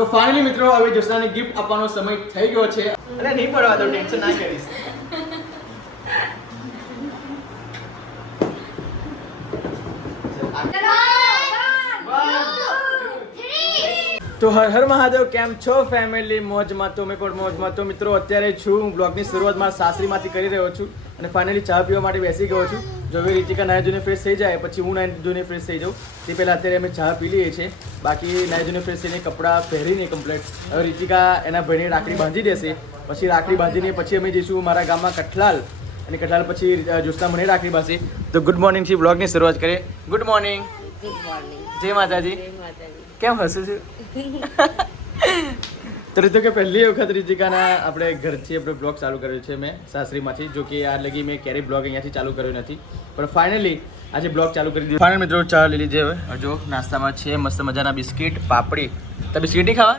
તો ફાઇનલી મિત્રો હવે જ્યોત્સનાને ગિફ્ટ આપવાનો સમય થઈ ગયો છે. અરે નહીં પડવા દો, ટેન્શન ના કરીશ. તો હર હર મહાદેવ, કેમ છો ફેમિલી? મોજમાં તો મેં પણ મોજમાં. તો મિત્રો અત્યારે છું હું બ્લોગની શરૂઆત મારા સાસરીમાંથી કરી રહ્યો છું અને ફાઇનલી ચા પીવા માટે બેસી ગયો છું. જો હવે રીતિકા નાહી ધોઈને ફ્રેશ થઈ જાય પછી હું નાહી ધોઈને ફ્રેશ થઈ જાઉં તે પહેલાં અત્યારે અમે ચા પી લઈએ છીએ. બાકી નાહી ધોઈને ફ્રેશ થઈને કપડાં પહેરીને કમ્પ્લેટ હવે રીતિકા એના ભાઈને રાખડી બાંધી દેશે. પછી રાખડી બાંધીને પછી અમે જઈશું મારા ગામમાં કઠલાલ અને કઠલાલ પછી જ્યોત્સના મને રાખડી બાંધશે. તો ગુડ મોર્નિંગથી બ્લોગની શરૂઆત કરીએ. Good morning. Good morning. જય માતાજી. જય માતાજી. કેમ હસું છું? તો રીતો કે પહેલી વખત રીતિકાના આપણે ઘરથી આપણે બ્લોગ ચાલુ કર્યો છે મેં સાસરીમાંથી. જો કે આ લગી મેં ક્યારેય બ્લોગ અહીંયાથી ચાલુ કર્યો નથી, પણ ફાઇનલી આજે બ્લોગ ચાલુ કરી દીધો. ફાઇનલ મિત્રો ચા લઈ લીધી. હવે જો નાસ્તામાં છે મસ્ત મજાના બિસ્કિટ, પાપડી. તો બિસ્કિટ નહીં ખાવા?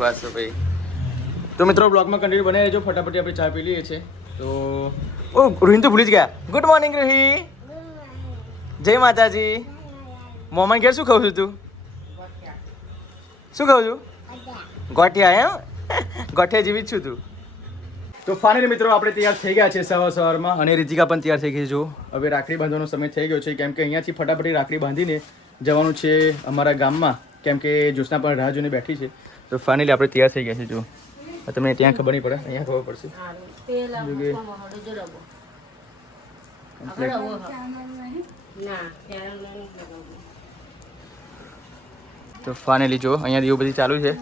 બસ ભાઈ. તો મિત્રો બ્લોગમાં કન્ટિન્યુ બનાવી રહેજો. ફટાફટ આપણે ચા પી લઈએ છીએ. તો ઓ રોહિન તો ભૂલી જ ગયા. Good morning રોહી. જય માતાજી. મોમાં ઘેર શું ખાઉં છું તું? શું ખાઉં છું? ગોઠિયા. એમ ગોઠિયા જેવી જ છું તું. તો ફાઇનલી મિત્રો આપણે તૈયાર થઈ ગયા છે સવારમાં અને રીતિકા પણ તૈયાર થઈ ગઈ છે. જો હવે રાખડી બાંધવાનો સમય થઈ ગયો છે, કેમ કે અહીંયાથી ફટાફટ રાખડી બાંધીને જવાનું છે અમારા ગામમાં, કેમ કે જ્યોત્સના પણ રાહ જોઈને બેઠી છે. તો ફાઇનલી આપણે તૈયાર થઈ ગયા છે. જો તમને ત્યાં ખબર નહીં પડે, અહીંયા ખબર પડશે. તો ફાઇનલી જો અહીંયા એવું બધી ચાલુ છે.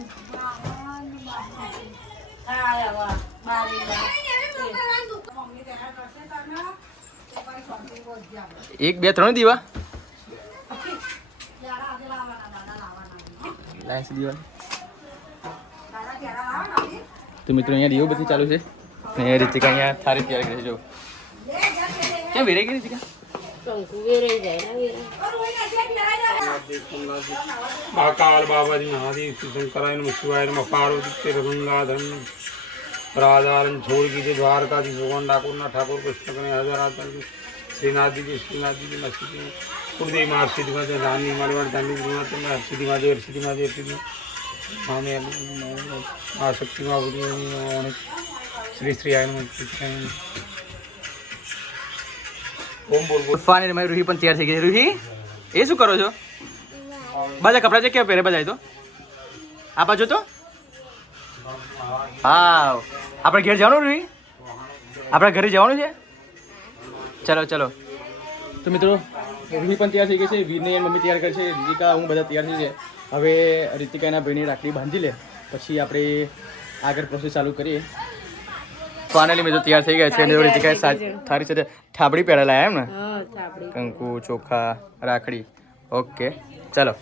એક બે ત્રણ દીવા તો મિત્રો અહીંયા દીવો બધી ચાલુ છે. અહીંયા રીતિકા અહીંયા થાળી તૈયાર કરી છે. જો કેમ વેરાઈ ગઈ રીતિકા? महाकाल बाबा जी महादेव शंकराय नमः शिवाय नमः पार्वती गंगाधर राधारन छोड़ कीजिए द्वारकाधीश भगवान ठाकुर ठाकुर कृष्ण कने हजार श्रीनाथ जी मस्ती कुलदेवी मार सिद्धि माता रानी मारवाड़ दानी सिद्धि माता सिद्धि माता सिद्धि मामे आ शक्ति माँ श्री श्री आय ओम बोल बोल. ફાઇનલી મારી રૂહી પણ તૈયાર થઈ ગઈ. રૂહી એ શું કરો છો? બધા કપડાં છે કેવા પહેરે બધા? તો આ બાજુ તો હા આપણે ઘેર જવાનું. રૂહી આપણા ઘરે જવાનું છે. ચલો ચલો. તો મિત્રો રૂહી પણ તૈયાર થઈ ગઈ છે, વીરને એની મમ્મી તૈયાર કરી છે, રીતિકા હું બધા તૈયાર થઈ છે. હવે રીતિકા એના ભાઈની રાખડી બાંધી લે પછી આપણે આગળ પ્રોસેસ ચાલુ કરીએ. ફાઇનલી મિત્રો તૈયાર થઈ ગયા છે અને રીતિકાએ થારી સાથે થાબડી પહેરેલા એમ ને? કંકુ, ચોખા, રાખડી. ઓકે ચાલો.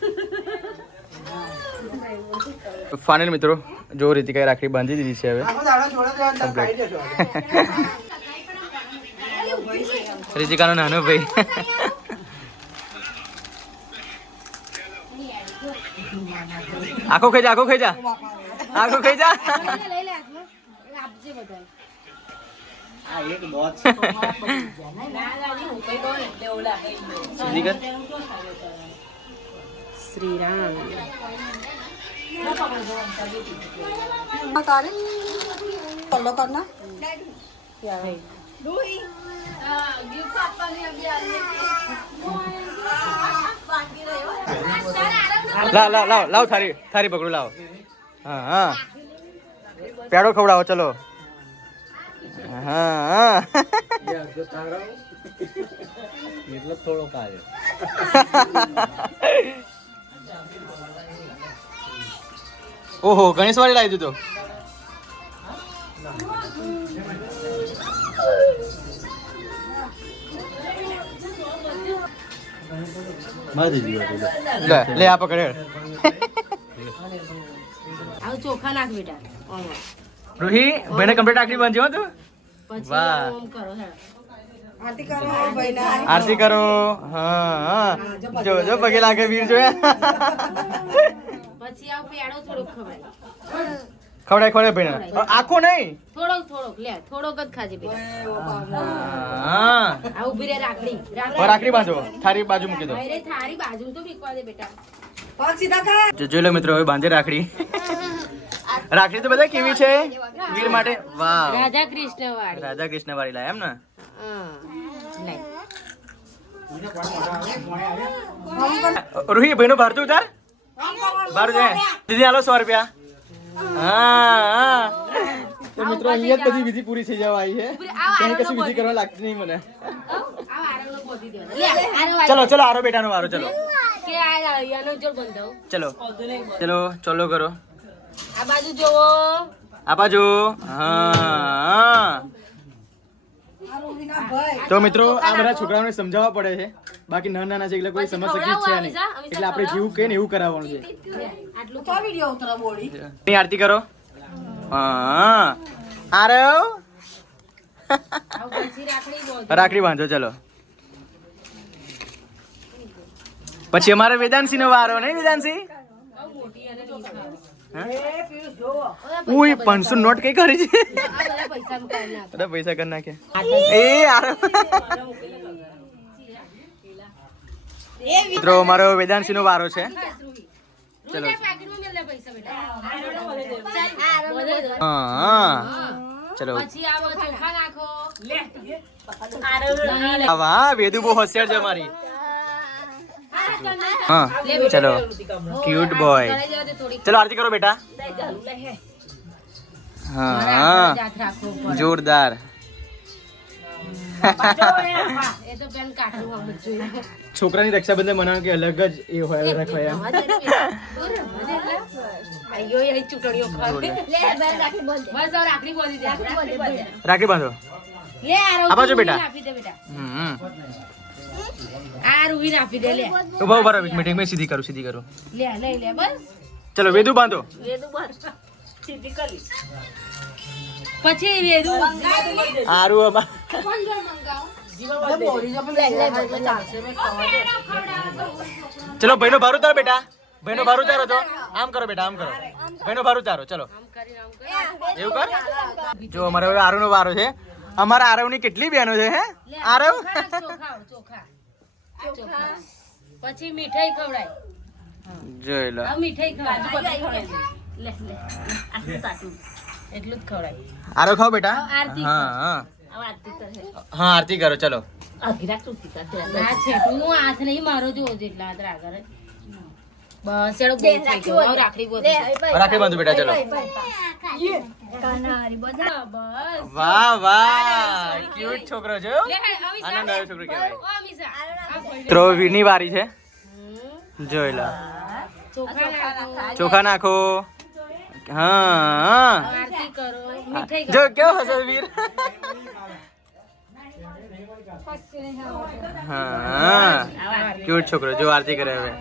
ફાઇનલ મિત્રો જો રીતિકાએ રાખડી બાંધી દીધી છે. હવે રીતિકાનો નાનો ભાઈ. આખો ખાઈ જા, આખો ખાઈ જા, આખો ખાઈ જા. શ્રી રામ. લાવ લાવ લાવ લાવ થારી થારી પકડો લાવો. હા હા પેડો ખવડાવો. ચલો. હા હા એટલો થોડો કાર્ય. ઓહો ગણેશ વાળી લાવી દીધો. લે આ પકડે. ચોખા નાખ બેટા. રૂહી ભાઈને કમ્પ્લીટ રાખડી બાંધ્યો તું? વાહ. આરતી કરો. હા હા જો જો પગે લાગે વીર જોયા. પછી આવ પેડો થોડો ખવાય. ખવડાય ભાઈને આખો નહીં થોડોક લે થોડોક જ ખાજે બેટા હા આ ઊભી રે રાખડી હવે રાખડી બાંધો થારી બાજુ મૂકી દો અરે થારી બાજુ તો મીકવા દે બેટા જોઈ લો મિત્રો હવે બાંધે રાખડી રાખડી તો બધા કેવી છે વીર માટે વાહ રાધા કૃષ્ણ વાળી રાધા કૃષ્ણ વાળી લાયા એમ ને રૂહી ભાઈનો ભાર તો ઉતાર બાર જાય દીદી આલો 100 રૂપિયા હા તો મિત્રો અહીંયા જ બધી વિધિ પૂરી થઈ જવા આવી છે કઈ કશું વિધિ કરવા લાગતી નહીં મને ચલો ચલો આરો બેટાનો વારો ચલો કે આનો જોર બંધાવ ચલો ચલો ચોલો કરો આ બાજુ જોવો આ બાજુ હા તો મિત્રો આ બધા છોકરાઓને સમજાવવા પડે છે બાકી નાના છે એટલે કોઈ સમજ શકી છે નહીં એટલે આપણે જેવું કહીએ ને એવું કરાવવાનું છે ની આરતી કરો હા આરવ રાખડી બાંધો ચલો પછી અમારે વેદાંશી નો વારો નહીં વેદાંશી ઉઈ 500 નોટ કઈ કરી છે બધા પૈસા કરી નાખ્યા એ આરવ મિત્રો મારો વેદાંશી નો વારો છે ચલો હા ચલો વાહ વેદુ બહુ હોશિયાર છે મારી હા ચલો ક્યુટ બોય ચલો આરતી કરો બેટા હા જોરદાર છોકરાની રક્ષાબંધન મનાવવાનું કે અલગ જ એ હોય રાખવાય રાખડી બાંધો આ બાજુ બેટા ઉભા ઉભા રહો મીટિંગ માં સીધી કરું ચલો વેદુ બાંધો પછી વેદુ આરું અમાર ચલો ભાઈનો ભારું તારો બેટા ભાઈનો ભારું તારો તો આમ કરો બેટા આમ કરો ભાઈનો ભારું તારો ચલો એવું કર જો અમારે હવે આરવ નો વારો છે અમારા આરવ ની કેટલી બહેનો છે હે આરવ પછી મીઠાઈ ખવડાય જોઈ લો મીઠાઈ ખવડાય એટલું જ ખવડાય આરવ ખાઓ બેટા હા હા હા આરતી કરો ચલો હાથ નહીં મારો જોવો જેટલા હાથ રાખે બસ ચલો રાખડી બાંધો બેટા ચલો વાહ વાહ ક્યુટ છોકરો છે આનંદ આવ્યો છોકરો કહેવાય મિત્રો વીરની વારી છે જોઈ લો ચોખા નાખો હા જો કેવો હશે વીર હા ક્યુટ છોકરો જો આરતી કરે હવે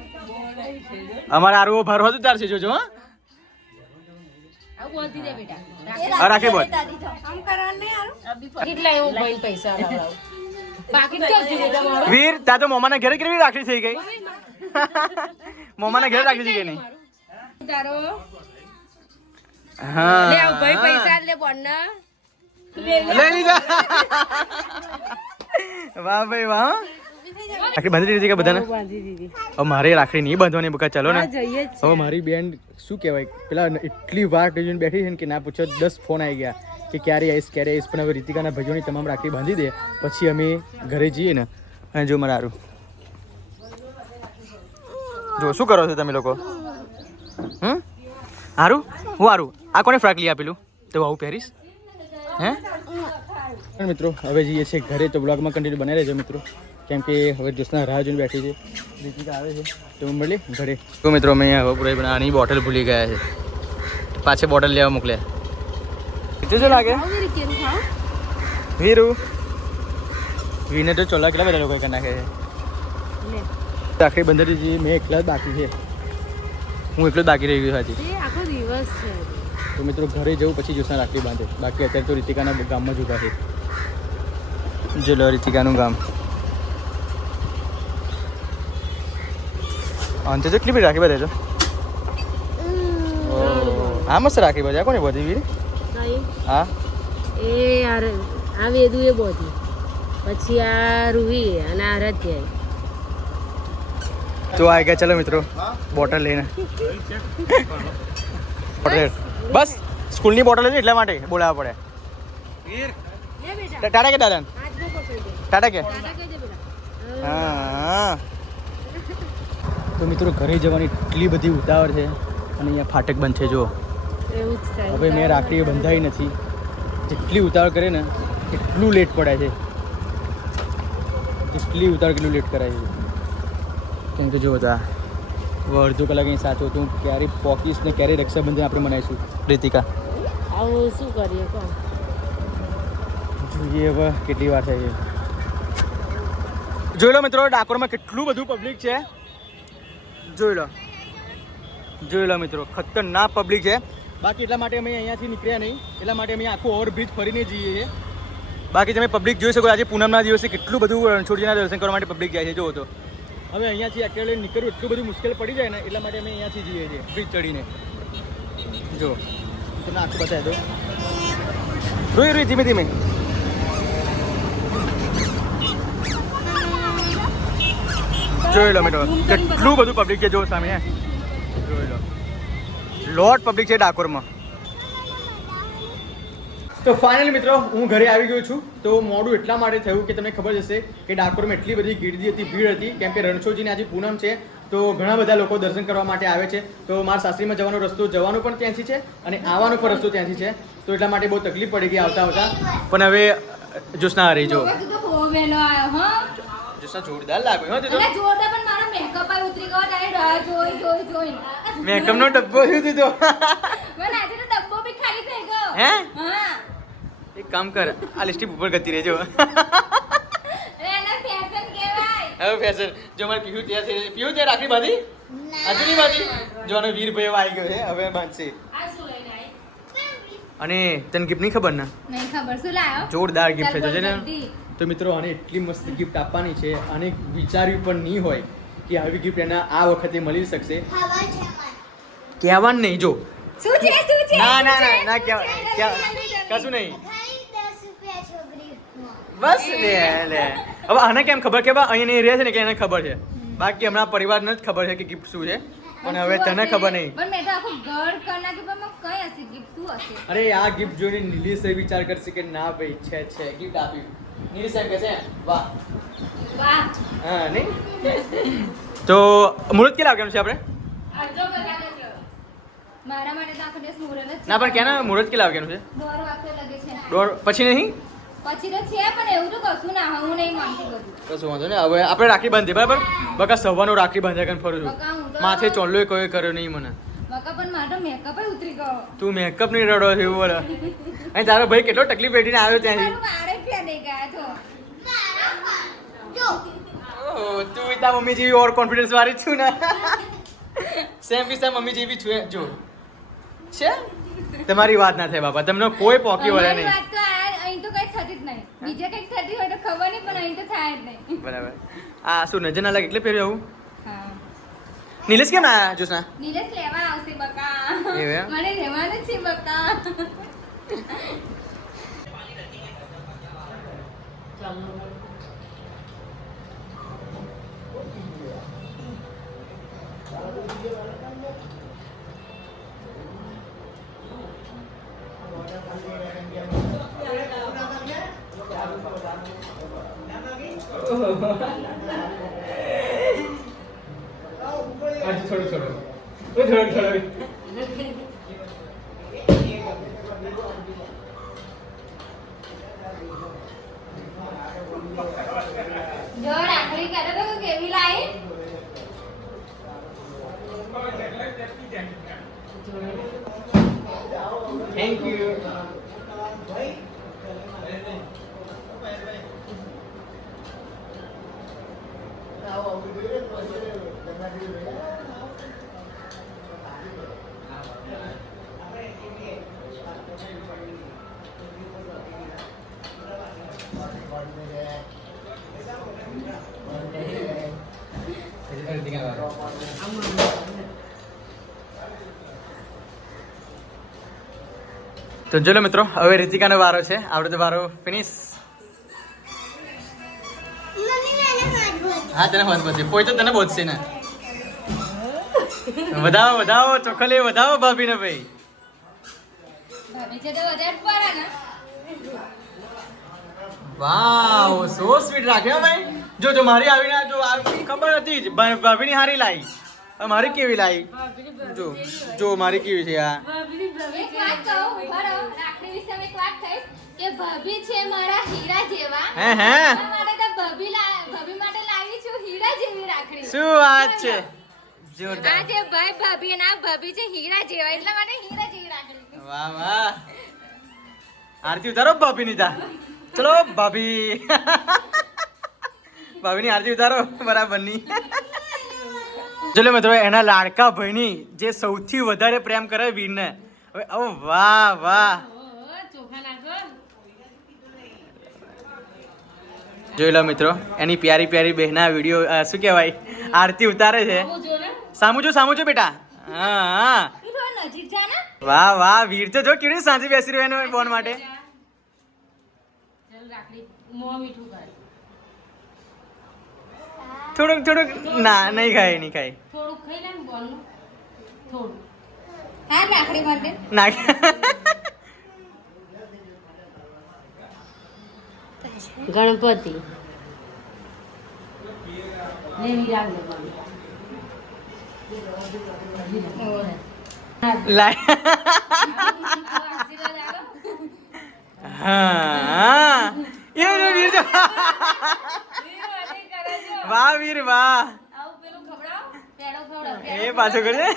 અમારે આરવો ભર હતું તાર છે જોજો હા રાખી બોલ વીર ત્યાં તો મોમાના ઘરે કેવી રાખડી થઈ ગઈ મોમાના ઘરે રાખડી થઈ ગઈ નહીં હા લઈ લીધા વાહ ભાઈ વાહ રાખડી બાંધી દીધી કે બધાને હવે મારે રાખડી નહીં બાંધવાની બકા ચાલો ને હવે મારી બેન શું કહેવાય પેલા એટલી વાર જોઈને બેઠી છે ને કે ના પૂછો 10 ફોન આવી ગયા કે ક્યારે આવીશ પણ હવે રીતિકાના ભાઈઓની તમામ રાખડી બાંધી દે પછી અમે ઘરે જઈએ ને અને જો મારા હારું જો શું કરો છો તમે લોકો હારું હું હારું આ કોને ફ્રાક લઈ આપેલું તો આવું પહેરીશ હે મિત્રો હવે જઈએ છીએ ઘરે તો બ્લોગમાં કન્ટિન્યુ બનાવી રહેજો મિત્રો કેમ કે હવે જ્યોત્સના રાહ જોઈને બેઠી છે રીતિકા આવે છે તો મળી ઘરે તો મિત્રો અમે હવે પૂરા આની બોટલ ભૂલી ગયા છે પાછી બોટલ લેવા મોકલ્યા શું લાગે વીરુ વીને તો ચોલા કેટલા બધા લોકો કરી નાખે છે રાખડી બંધારી મેં એકલા જ બાકી છે હું એકલો જ બાકી રહી ગયો હતી આખો દિવસ છે તો મિત્રો ઘરે જવું પછી જ્યોત્સના રાખડી બાંધે બાકી અત્યારે તો રીતિકાના ગામમાં જ ઊભા છે જો લો રીતિકાનું ગામ અંતે તો કેટલી બધી રાખી બધા તો આ મસ્ત રાખી બધા કોને બધી વીર હા એ યાર આ વેદુ એ બોધી પછી આ રૂહી અને આ રત્યાઈ તો આ ગયા ચલો મિત્રો બોટલ લઈને બસ સ્કૂલની બોટલ હતી એટલા માટે બોલાવવા પડે ટાટા કે દાદા ટાટા કે હા તો મિત્રો ઘરે જવાની એટલી બધી ઉતાવળ છે અને અહીંયા ફાટક બંધ છે જો એવું જ થાય હવે મેં રાખડી બંધાઈ નથી જેટલી ઉતાવળ કરે ને એટલું લેટ પડાય છે જેટલી ઉતાવળ કેટલું લેટ કરાય છે કેમ કે જો બધા અડધો કલાક અહીં સાચો તો હું ક્યારે પોકીશ ને ક્યારે રક્ષાબંધન આપણે મનાવીશું રીતિકા આવું શું કરીએ કહો જોઈએ હવે કેટલી વાર થાય છે જોઈ લો મિત્રો ડાકોરમાં કેટલું બધું પબ્લિક છે જોઈ લો મિત્રો ખતરનાક પબ્લિક છે બાકી એટલા માટે અમે અહીંયાથી નીકળ્યા નહીં એટલા માટે અમે આખું ઓવરબ્રિજ ફરીને જઈએ છીએ બાકી તમે પબ્લિક જોઈ શકો આજે પૂનમના દિવસે કેટલું બધું રણછોડજીના દર્શન કરવા માટે પબ્લિક જાય છે જુઓ તો હવે અહીંયાથી એકચ્યુઅલી નીકળવું એટલું બધું મુશ્કેલ પડી જાય ને એટલા માટે અમે અહીંયાથી જઈએ છીએ બ્રિજ ચડીને જો તમને આખું બતાવી દો રોઈ ધીમે ધીમે જોઈ લો મિત્રો કેટલું બધું પબ્લિક છે જો સામે જોઈ લો લોટ પબ્લિક છે ડાકોરમાં તો ફાઇનલી મિત્રો હું ઘરે આવી ગયો છું તો મોડું એટલા માટે થયું કે તમને ખબર હશે કે ડાકોરમાં એટલી બધી ગીરદી હતી ભીડ હતી કેમ કે રણછોડજીની આજે પૂનમ છે તો ઘણા બધા લોકો દર્શન કરવા માટે આવે છે તો મારા સાસરીમાં જવાનો રસ્તો જવાનું પણ ત્યાંથી છે અને આવવાનો પણ રસ્તો ત્યાંથી છે તો એટલા માટે બહુ તકલીફ પડી ગઈ આવતા પણ હવે જોશના રહી જો જોશના જોરદાર લાગ્યો હો તો જોરદાર પણ મારો મેકઅપ આ ઉતરી ગયો તારે રાહ જોઈ મેકઅપ નો ડબ્બો થયો દીધો મને આજે તો ડબ્બો બી ખાલી થઈ ગયો હે હા એક કામ કર આ લિસ્ટી ઉપર ગતી રહેજો એના ફેશન કહેવાય હવે ફેશન જો મારે પીહુ ત્યાં છે પીહુ ત્યાં રાખડી બાંધી આજુ નહીં બાંધી જો આનો વીરભાઈ આવી ગયો છે હવે બાંધશે આ શું લઈને આવી અને તને ગિફ્ટ નહીં ખબર ને નહીં ખબર શું લાયો જોરદાર ગિફ્ટ છે ચાલ જોજે ને બોલ જલ્દી. તો મિત્રો આને એટલી મસ્ત ગિફ્ટ આપવાની છે અને વિચાર્યું પણ નહીં હોય કે આવી ગિફ્ટ એના આ વખતે મળી શકશે કહેવાનું નહીં જો શું છે ના ના ના ના કશું નહીં બસ લે હવે આને કેમ ખબર કે બા અહીંયા રહે છે ને કે એને ખબર છે બાકી હમણાં પરિવારને જ ખબર છે કે ગિફ્ટ શું છે પણ હવે તને ખબર નહીં પણ મેં તો આખું ઘર કર નાખ્યું પણ કઈ હશે ગિફ્ટ શું હશે અરે આ ગિફ્ટ જોઈને નિલેશ વિચાર કરશે કે ના ભાઈ છે ગિફ્ટ આપ્યું નિલેશ એમ કહેશે વાહ વાહ હા નહીં તો મુહૂર્ત કેટલા વાગ્યાનું છે આપણે અડધો કલાક જ રહ્યો. મારા માટે તો આખો દિવસ મુહૂર્ત જ છે. ના પણ ક્યાં મુહૂર્ત કેટલા વાગ્યાનું છે દોઢ વાગતો લાગે છે દોઢ પછી નહીં પછી તો છે પણ એવું તો કશું ના હોય, હું નહીં માનતી બધું કશું વાંધો નહીં હવે આપણે રાખડી બાંધીએ બરાબર બકા સવારનો રાખડી બાંધ્યા કરીને ફરું બકા, હું છું તો- માથે ચોલ્લો કોઈ કર્યો નહીં મને બકા પણ મારો મેકઅપ ઉતરી ગયો તું મેકઅપ નહીં રડો છે એવું બોલે અહીં તારો ભાઈ કેટલો તકલીફ વેઠીને આવ્યો ત્યાંથી મારું વારે ફેરઈ ગયા છો ઓહ, તું તારા મમ્મી જેવી ઓર કોન્ફિડન્સ વાળી જ છું ને સેમ પીસ તારા મમ્મી જેવી છું જો છે તમારી વાત ના થાય બાપા તમને કોઈ પોકી વળે અમારી નહીં વાત તો અહીં તો કઈ થતી જ નહીં બીજે કઈક થતી હોય તો ખબર નહીં પણ અહીં તો થાય જ નહીં બરાબર આ શું નજર ના લાગે એટલે પહેર્યું આવું હા નિલેશ કેમ ના જોસના નીલેશ લેવા આવશે બકા એવું એમ? મને રહેવાનું છે બકા જો રાખડી કહેતો તો કેવી લાઈ થેન્ક યુ તો ચલો મિત્રો, હવે રીતિકાનો વારો છે. આપણે તો વારો ફિનિશ. હા, તને હોત બોલશે. કોઈ તો તને બોલશે ને. વધાવો વધાવો ચોખલી, વધાવો ભાભીને ભાઈ. વાવ, સો સ્વીટ રાખ્યો ભાઈ. જો જો મારી આવીને જો ખબર હતી જ ભાભીની હારી લાવી. મારી કેવી લાવી? જો જો મારી કેવી છે આ. કે ભાભી છે મારા હીરા જેવા. હે માટે તો ભાભી માટે લાવી છું હીરા જેવી રાખડી. શું વાત છે? આ જે ભાઈ ભાભી અને આ ભાભી છે હીરા જેવા, એટલા માટે હીરા જેવી રાખડી. વાહ વાહ. આરતી ઉતારો ભાભીની તા. ચલો ભાભી. ભાભીની આરતી ઉતારો બરાબરની. ચલો મિત્રો, એના લાડકા ભાઈની જે સૌથી વધારે પ્રેમ કરે વીરને. હવે ઓ વાહ વાહ. જોઈ લો મિત્રો, એની પ્યારી પ્યારી બહેના વિડીયો શું કહેવાય આરતી ઉતારે છે. સામું જો બેટા. હા હા. વાહ વાહ, વીર તો જો કેવી સાંજે બેસી રહ્યો એનો ફોન માટે. થોડુંક ના, નહીં ખાય. હા રાખડી માટે નાખ. ગણપતિ હા, એ વીર જો. વાહ વીર વાહ. એ પાછો કરજે.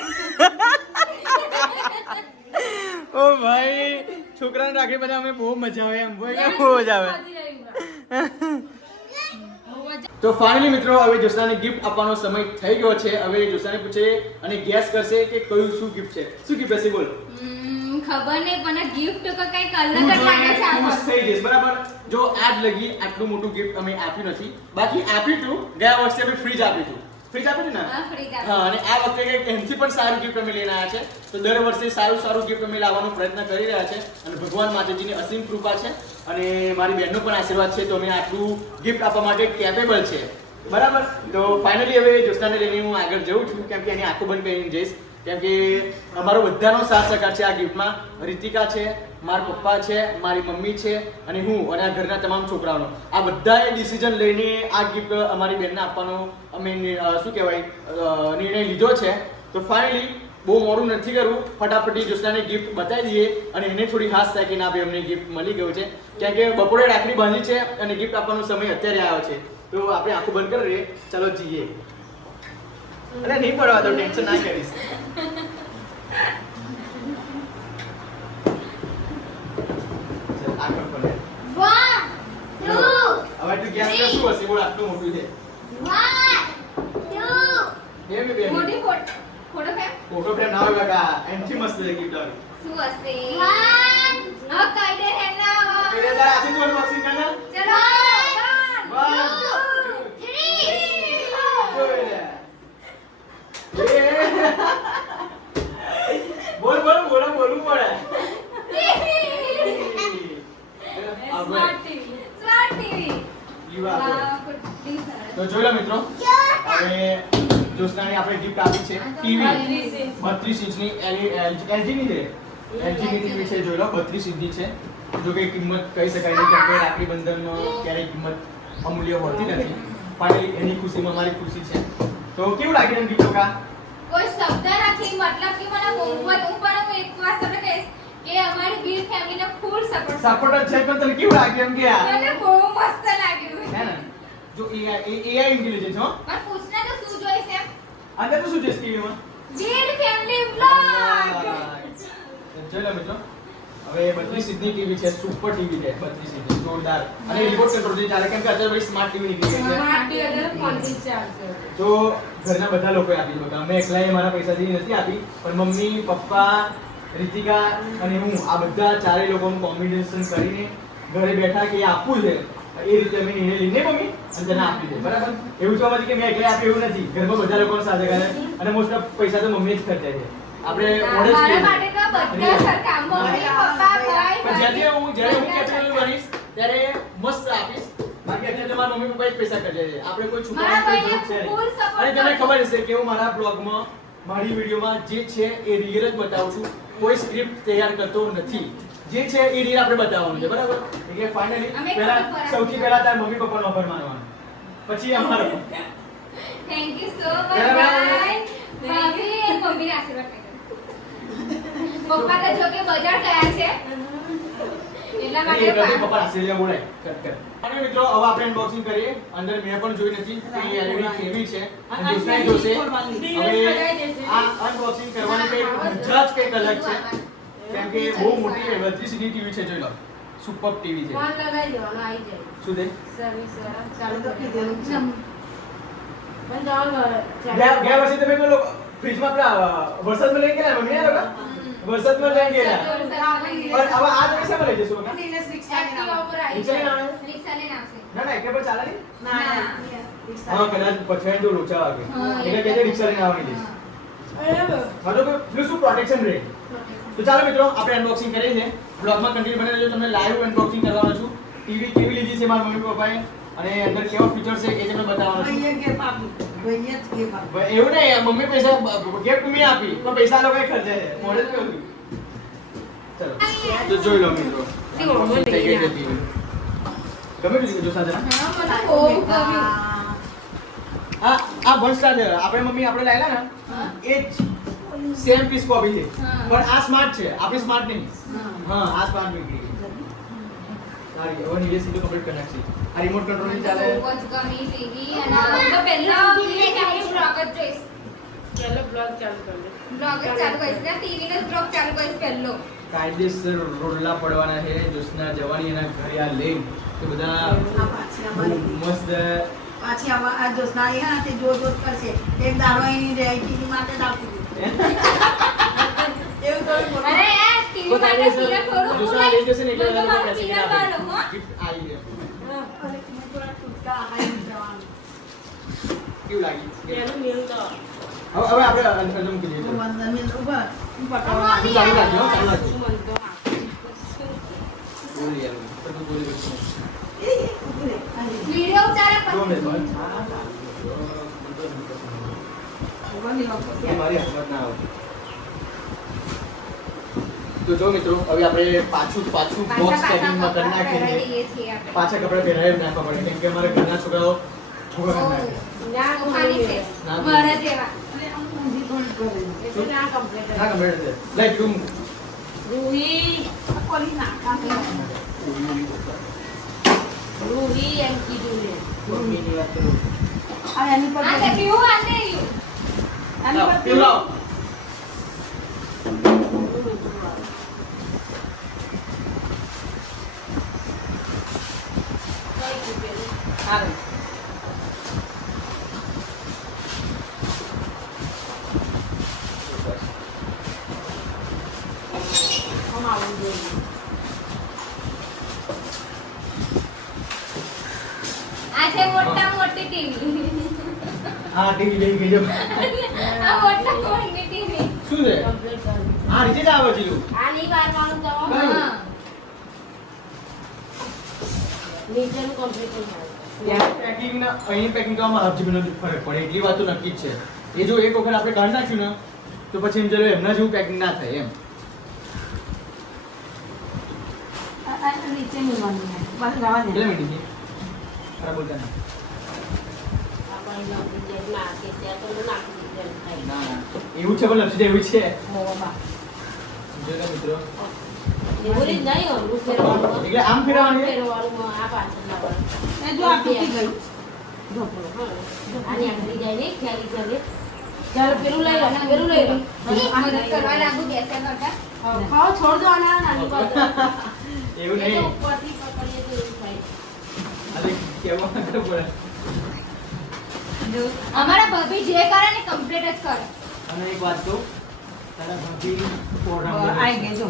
ઓ ભાઈ, છોકરાને રાખડી બધા અમે બહુ મજા આવે એમ. બહુ મજા આવે. તો ફાઇનલી મિત્રો, હવે જોસાને ગિફ્ટ આપવાનો સમય થઈ ગયો છે. હવે જોસાને પૂછે અને ગેસ કરશે કે કયું શું ગિફ્ટ છે. શું ગિફ્ટ હશે બોલ? ખબર નહીં, પણ ગિફ્ટ તો કંઈક અલગ જ લાગે છે. ખુશ થઈ જઈશ બરાબર. જો આજ લગી આટલું મોટું ગિફ્ટ અમે આપ્યું નથી. બાકી આપ્યું હતું, ગયા વર્ષે અમે ફ્રીજ આપ્યું હતું. ફ્રીજ આપ્યું હતું ને? હા, અને આ વખતે કંઈક એનાથી પણ સારું ગિફ્ટ અમે લઈને આવ્યા છે. તો દર વર્ષે સારું ગિફ્ટ અમે લાવવાનો પ્રયત્ન કરી રહ્યા છે. અને ભગવાન માતાજીની અસીમ કૃપા છે અને મારી બહેનનો પણ આશીર્વાદ છે. તો અમે આટલું ગિફ્ટ આપવા માટે કેપેબલ છે બરાબર. તો ફાઇનલી હવે જોસ્તાને લઈને હું આગળ જઉં છું, કેમ કે એની આંખો બંધ કરીને જઈશ. કેમ કે અમારો બધાનો સાથ સહકાર છે આ ગિફ્ટમાં. રીતિકા છે, મારા પપ્પા છે, મારી મમ્મી છે અને હું અને આ ઘરના તમામ છોકરાઓનો. આ બધાએ ડિસિઝન લઈને આ ગિફ્ટ અમારી બહેનને આપવાનો અમે શું કહેવાય નિર્ણય લીધો છે. તો ફાઇનલી બહુ મોડું નથી કરવું, ફટાફટી જોસ્તાને ગિફ્ટ બતાવી દઈએ અને એને થોડી હાથ થાય કે ના ભાઈ અમને ગિફ્ટ મળી ગયું છે. કેમ કે બપોરે રાખડી બાંધી છે અને ગિફ્ટ આપવાનો સમય અત્યારે આવ્યો છે. તો આપણે આંખો બંધ કરી રહીએ. ચાલો જઈએ. અરે નહીં પડવા તો ટેન્શન ના કરીશ. વાહ હવે તું ગેસ કર શું હશે બોલ. આટલું મોટું છે. મોટી ફોટો ફ્રેમ ફોટો ફ્રેમ ના હોય કાકા, એનથી મસ્ત છે ગિફ્ટ. હવે શું હશે? હા કઈ દે હેના પેલે તાર આથી તો અનબોક્સિંગ કર ને. ચલો 1 2 3 બોલ બોલવું પડે. સ્માર્ટ ટીવી તો જોઈ લો મિત્રો, હવે જોસ્તાને આપણે ગિફ્ટ આપી છે ટીવી 32 ઇંચની એલજી ની છે. એલજી ની ટીવી છે. જોઈ લો 32 ઇંચની છે. જો કે કિંમત કહી શકાય નહીં, કેમ કે રાખડી બંધનમાં ક્યારેય કિંમત અમૂલ્ય હોતી નથી. ફાઇનલી એની ખુશીમાં મારી ખુશી છે. તો કેવું લાગ્યું એમ ગીતો કા? કોઈ શબ્દ નથી, મતલબ કે મને હું પણ એક વાત તમને કહીશ કે અમારી બીર ફેમિલીને ફૂલ સપોર્ટ સપોર્ટ જ છે, પણ તને કેવું લાગ્યું એમ કે આ મને બહુ મસ્ત લાગ્યું. હે ને? જો AI ઇન્ટેલિજન્સ હો. પણ પૂછને તો શું જોઈશ એમ? અંદર તો શું છે ટીવીમાં? બીર ફેમિલી વ્લોગ. ચલો મિત્રો, હવે 32 ઇંચની ટીવી છે. સુપર ટીવી છે. 32 ઇંચ જોરદાર અને રિમોટ કંટ્રોલ થી ચાલે, કેમ કે અત્યારે સ્માર્ટ ટીવી નીકળી ગઈ છે. સ્માર્ટ ટીવી એટલે ફોનથી જ ચાલશે. તો ઘરના બધા લોકોએ આપી દીધું. અમે એકલાએ મારા પૈસાથી નથી આપી, પણ મમ્મી, પપ્પા, રીતિકા અને હું આ બધા ચારેય લોકોનું કોમ્બિનેશન કરીને ઘરે બેઠા કે આપવું છે એ રીતે અમે નિર્ણય લઈને મમ્મી અને તને આપી દે બરાબર. એવું તો કે મેં એકલા આપ્યું એવું નથી. ઘરમાં બધા લોકો સાથે કરે અને મોસ્ટ ઓફ પૈસા તો મમ્મી જ ખર્ચાય છે. આપણે મોડે જ મારા કહીએ. માટે તો બધા સરખા મમ્મી પપ્પા ભાઈ પણ જ્યારે હું બધા કેપિટલ બનીશ ત્યારે મસ્ત આપીશ. બાકી અત્યારે મારા મમ્મી પપ્પા જ પૈસા કરજે છે. આપણે કોઈ મારા છુપાવવાની ભાઈને જરૂર છે full support નહીં. અને તમને કરજો. ખબર હશે કે હું મારા બ્લોગમાં મારી વિડીયોમાં જે છે એ રિયલ જ બતાવું છું. કોઈ સ્ક્રિપ્ટ તૈયાર કરતો નથી. જે છે એ રિયલ આપણે બતાવવાનું છે, બરાબર? એટલે ફાઇનલી અમે પહેલા ખબર પડે. સૌથી પહેલા તારા મમ્મી પપ્પાનો આભાર માનવાનો, પછી અમારો. થેન્ક યુ સો મચ બરાબર. ભાઈ ભાભી અને મમ્મીને આશીર્વાદ આપજો. પપ્પા તો જો કે બજાર ગયા છે એટલા માટે નહીં, એટલે પપ્પા આશીર્વાદ બોલાય. કર, કર. અને મિત્રો હવે આપણે અનબોક્સિંગ કરીએ. અંદર મેં પણ જોઈ નથી કે LED કેવી છે અને જોશનાએ જોશે. હવે આ અનબોક્સિંગ કરવાની કંઈક મજા જ કંઈક અલગ છે. કેમ કે બહુ મોટી 32 ઇંચની ટીવી છે, જોઈ લો. સુપર ટીવી છે. ફોન લગાવી દેવાનો આવી જાય શું છે? સર્વિસ વાળા ચાલુ કરી દેવાનું છે પણ ચાલો ગયા વર્ષે તમે પેલો ફ્રીજમાં પેલા વરસાદમાં લઈને ગયા મમ્મી આ લોકો? વરસાદમાં લઈને ગયા. પણ હવે આ તમે શેમાં લઈ જશો કાકા? એક્ટિવા ઉપર આવી રિક્ષા લઈને જાય. આવે? રિક્ષા લઈને આવશે. ના ના એટલે પણ ચાલે નહીં? ના. હા કદાચ પછાડી તો લોચા વાગે. હા, એટલે કે રિક્ષા લઈને આવવાની છે. હા તો પેલું શું પ્રોટેક્શન રહે. તો ચાલો મિત્રો આપણે અનબોક્સિંગ કરીએ છીએ. બ્લોગમાં કન્ટિન્યુ બને રહેજો. તમને લાઈવ અનબોક્સિંગ કરવાનો છું. ટીવી કેવી લીધી છે મારા મમ્મી પપ્પાએ અને અંદર કેવા ફીચર છે એ તમને બતાવવાનો છું. ભાઈ, એવું નહીં મમ્મી પૈસા ગિફ્ટ મેં આપી પણ પૈસા લોકોએ ખર્ચાય છે. મોડે જ કહું છું. ચલો તો જોઈ લો મિત્રો. Unboxing થઈ ગઈ છે TV. ગમે તેટલું જો સાજા. હા, મને બહુ ગમ્યું. આ વન સ્ટાર છે. આપણે મમ્મી આપણે લાયેલા ને એ જ સેમ પીસ કોપી છે. હા. પણ આ સ્માર્ટ છે. આપણે સ્માર્ટ નહીં. હા આ સ્માર્ટ નીકળી ગઈ. સારી હવે નીલે સીધું કમ્પ્લીટ કરી નાખી. આ રિમોટ કંટ્રોલ ની ચાલે. બહુ જ ગમી ટીવી અને હું તો પહેલા બ્લોગ જ જોઈશ. ચાલો બ્લોગ ચાલુ કરી દે બ્લોગ જ ચાલુ કરીશ ને ટીવી નો બ્લોગ ચાલુ કરીશ પહેલો. કાયદેસર રોડલા પડવાના છે. જોશના જવાની એના ઘરે આ લઈને તો બધા બહુ મસ્ત પાછી આ જોશનાળી હા તે જોર જોર કરશે એક દાડો અહીં ટીવી માટે જ આવતી હતી. એવું થોડું બોલો. અરે યાર ટીવી માટે સિરિયલ થોડું જોશના લઈ જશે ને એટલે બધું બધા મારું પૈસા serial આપે. વાળું, હો. Gift આવી છે. અને તમે થોડા ટૂચકા આવીને જવાનું. કેવું લાગ્યું? એનું મેલ તો હવે આપણે અંદર મૂકી દઈએ. તો વંદનની ઉપર હું તું પકડવા ચાલુ રાખજો હો, ચાલુ રાખજો. મન તો બોલ યાર તો તું બોલી શકશે. વિડિયો ઉતારે જો પછી મેં બસ. એ મારી હાથમાં ના આવે. તો જો મિત્રો હવે આપણે પાછું બોક્સ પેકિંગમાં કરી નાખીએ છીએ. દઈએ છીએ આપણે. પાછા કપડા પહેરાવી નાખવા પડે કેમ કે અમારા ઘરના છોકરાઓ ભૂખા કરી નાખે. ના ખાલી છે ના, મારા જેવા. ઊંધી થોડી કરે. એટલે ના કમ્પ્લીટ ના ગમે તે. Like room. રૂહી આ કોલી નાખા રૂહી એમ કીધું ને મમ્મીની વાત કરું. આ એની પર આ તે પીવું આ તે રહ્યું. એની પર પીવું લાવો. આવે. આવું જોઈએ આ છે મોટા મોટી ટીવી. આ ટીવી લઈ ગઈ જો. આ મોટા મોટી ટીવી. શું છે? કમ્પ્લીટ કરી આ રીતે જ આવે છે તું. આ નહીં વારવાનું તો હા. નીચેનું કમ્પ્લીટ થઈ ત્યાં પેકિંગ ના અહીં પેકિંગ કરવામાં હાફજીબીનો ફરક પડે એટલી વાત તો નક્કી જ છે. એ જો એક વખત આપણે કાઢી નાખ્યું ને તો પછી એમ ચાલો એમના જેવું પેકિંગ ના થાય એમ. આ નીચે મૂકવાનું છે. બસ જવા દે. કેટલા મિનિટ છે? ખરાબ બોલતા નહીં. આપણે નાખી દે નાખી દે તો નાખી દે થાય ના ના એવું છે પણ લપસી જાય એવું છે. બાબા. જોજો મિત્રો. બોલી નહીં ઓલું ફેરવાનું એટલે આમ ફેરવવાનું છે? ફેરવાનું આ પાછળ લાવવાનું એ જો આ તૂટી ગયું. આની આખરી જાય ને ખ્યાલી ચાલે ચાલો પેલું લઈ લો પેલું લઈ લો મદદ કરવા લાગુ બેસ્યા કરતા. ખાઓ છોડ દો આના નાની વાત એવું એ તો નહીં. ઉપરથી પકડીએ તો એવું થાય અરે કેવું ખબર પડે. અમારા ભાભી જે કરે ને કમ્પ્લીટ જ કરે. અને એક વાત કહું તારા ભાભી all-rounder આઈ ગઈ જો.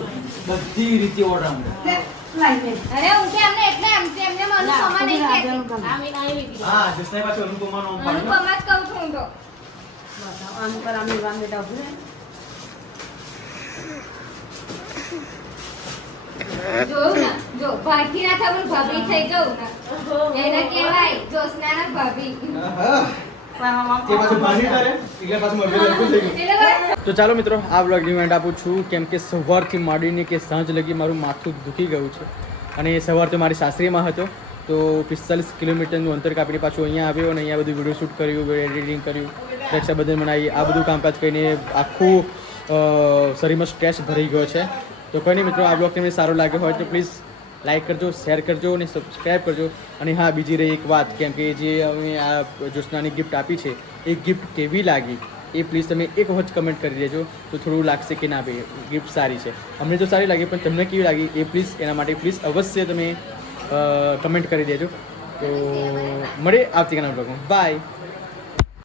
બધી રીતે ઓલરાઉન્ડર. લે, લાઈ દે. અરે હું તો એમને એટલે એમ અનુપમા નહીં કહેતી. આ મેં આવી લીધી હા જસનાઈ પાછું અનુપમાનો આમ પાડ્યો. અનુપમા જ કહું છું હું તો. બતાવો. આમ કર આમ લેવા બેટા ઉભું રહે. જોયું ને જો ભાઈથી ના થવું ભાભી થઈ જવું ને એને કહેવાય જોશનાના ભાભી તો ચાલો મિત્રો આ વ્લોગની એન્ડ આપું છું કેમ કે સવારથી માંડીને કે સાંજ લગી મારું માથું દુખી ગયું છે અને સવાર તો મારી સાસરીમાં હતો તો 45 કિલોમીટરનું અંતર કાપીને પાછું અહીંયા આવ્યો અને અહીંયા બધું વિડીયો શૂટ કર્યું એડિટિંગ કર્યું રક્ષાબંધન મનાવી આ બધું કામકાજ કરીને આખું શરીરમાં સ્ટ્રેસ ભરાઈ ગયો છે તો કંઈ નહીં મિત્રો આ બ્લોગ તમને સારો લાગ્યો હોય તો પ્લીઝ લાઈક કરજો શેર કરજો અને સબસ્ક્રાઈબ કરજો અને હા બીજી રહી એક વાત કેમ કે જે અમે આ જ્યોત્સનાની ગિફ્ટ આપી છે એ ગિફ્ટ કેવી લાગી એ પ્લીઝ તમે એક વખત કમેન્ટ કરી દેજો તો થોડું લાગશે કે ના ભાઈ ગિફ્ટ સારી છે અમને તો સારી લાગી પણ તમને કેવી લાગી એ પ્લીઝ એના માટે પ્લીઝ અવશ્ય તમે કમેન્ટ કરી દેજો તો મળે આવતીકાલના બ્લોગમાં બાય.